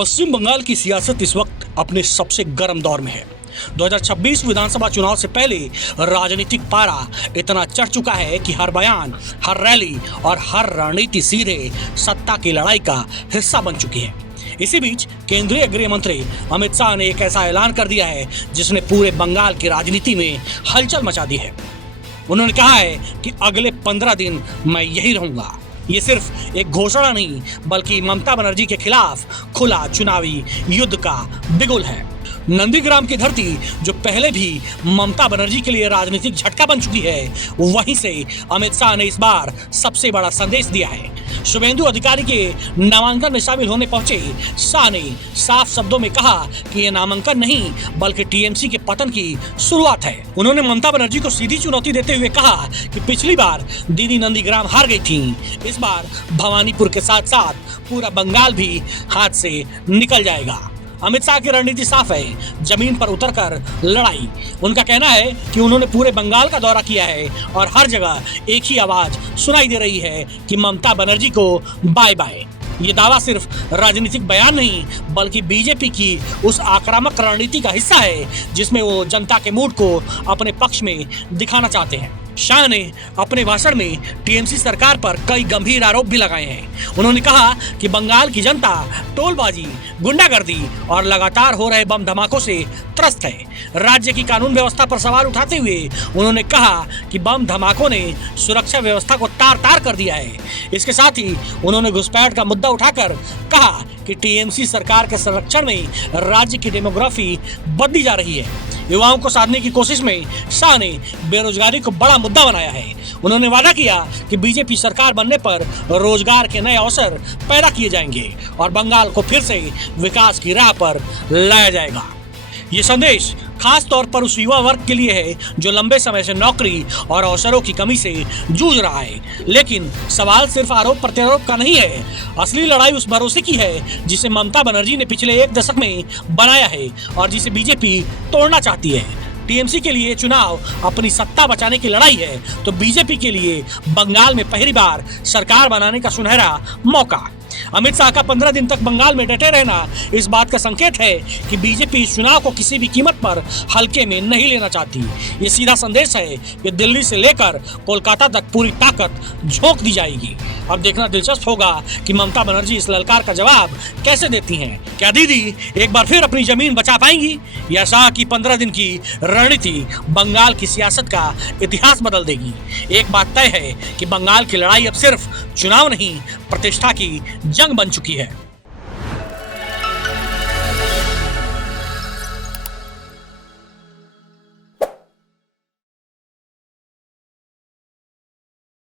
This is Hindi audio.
पश्चिम बंगाल की सियासत इस वक्त अपने सबसे गर्म दौर में है। 2026 विधानसभा चुनाव से पहले राजनीतिक पारा इतना चढ़ चुका है कि हर बयान, हर रैली और हर रणनीति सीधे सत्ता की लड़ाई का हिस्सा बन चुकी है। इसी बीच केंद्रीय गृह मंत्री अमित शाह ने एक ऐसा ऐलान कर दिया है जिसने पूरे बंगाल की राजनीति में हलचल मचा दी है। उन्होंने कहा है कि अगले 15 दिन मैं यही रहूंगा। ये सिर्फ एक घोषणा नहीं बल्कि ममता बनर्जी के खिलाफ खुला चुनावी युद्ध का बिगुल है। नंदीग्राम की धरती जो पहले भी ममता बनर्जी के लिए राजनीतिक झटका बन चुकी है, वहीं से अमित शाह ने इस बार सबसे बड़ा संदेश दिया है। शुभेंदु अधिकारी के नामांकन में शामिल होने पहुंचे शाह ने साफ शब्दों में कहा कि यह नामांकन नहीं बल्कि टीएमसी के पतन की शुरुआत है। उन्होंने ममता बनर्जी को सीधी चुनौती देते हुए कहा कि पिछली बार दीदी नंदीग्राम हार गई थी, इस बार भवानीपुर के साथ साथ पूरा बंगाल भी हाथ से निकल जाएगा। अमित शाह की रणनीति साफ है, जमीन पर उतरकर लड़ाई। उनका कहना है कि उन्होंने पूरे बंगाल का दौरा किया है और हर जगह एक ही आवाज सुनाई दे रही है कि ममता बनर्जी को बाय बाय। ये दावा सिर्फ राजनीतिक बयान नहीं बल्कि बीजेपी की उस आक्रामक रणनीति का हिस्सा है जिसमें वो जनता के मूड को अपने पक्ष में दिखाना चाहते हैं। शाह ने अपने भाषण में टीएमसी सरकार पर कई गंभीर आरोप भी लगाए हैं। उन्होंने कहा कि बंगाल की जनता टोलबाजी, गुंडागर्दी और लगातार हो रहे बम धमाकों से त्रस्त है। राज्य की कानून व्यवस्था पर सवाल उठाते हुए उन्होंने कहा कि बम धमाकों ने सुरक्षा व्यवस्था को तार-तार कर दिया है। इसके साथ ही उन्होंने घुसपैठ का मुद्दा उठाकर कहा कि टीएमसी सरकार के संरक्षण में राज्य की डेमोग्राफी बदली जा रही है। युवाओं को साधने की कोशिश में शाह ने बेरोजगारी को बड़ा मुद्दा बनाया है। उन्होंने वादा किया कि बीजेपी सरकार बनने पर रोजगार के नए अवसर पैदा किए जाएंगे और बंगाल को फिर से विकास की राह पर लाया जाएगा। ये संदेश खास तौर पर उस युवा वर्ग के लिए है जो लंबे समय से नौकरी और अवसरों की कमी से जूझ रहा है। लेकिन सवाल सिर्फ आरोप प्रत्यारोप का नहीं है, असली लड़ाई उस भरोसे की है जिसे ममता बनर्जी ने पिछले 1 दशक में बनाया है और जिसे बीजेपी तोड़ना चाहती है। टीएमसी के लिए चुनाव अपनी सत्ता बचाने की लड़ाई है तो बीजेपी के लिए बंगाल में पहली बार सरकार बनाने का सुनहरा मौका। अमित शाह का 15 दिन तक बंगाल में डटे रहना इस बात का संकेत है कि बीजेपी इस चुनाव को किसी भी कीमत पर हल्के में नहीं लेना चाहती। ये सीधा संदेश है कि दिल्ली से लेकर कोलकाता तक पूरी ताकत झोंक दी जाएगी। अब देखना दिलचस्प होगा कि ममता बनर्जी इस ललकार का जवाब कैसे देती हैं। क्या दीदी एक बार फिर अपनी जमीन बचा पाएंगी या शाह की 15 दिन की रणनीति बंगाल की सियासत का इतिहास बदल देगी। एक बात तय है कि बंगाल की लड़ाई अब सिर्फ चुनाव नहीं, प्रतिष्ठा की जंग बन चुकी है।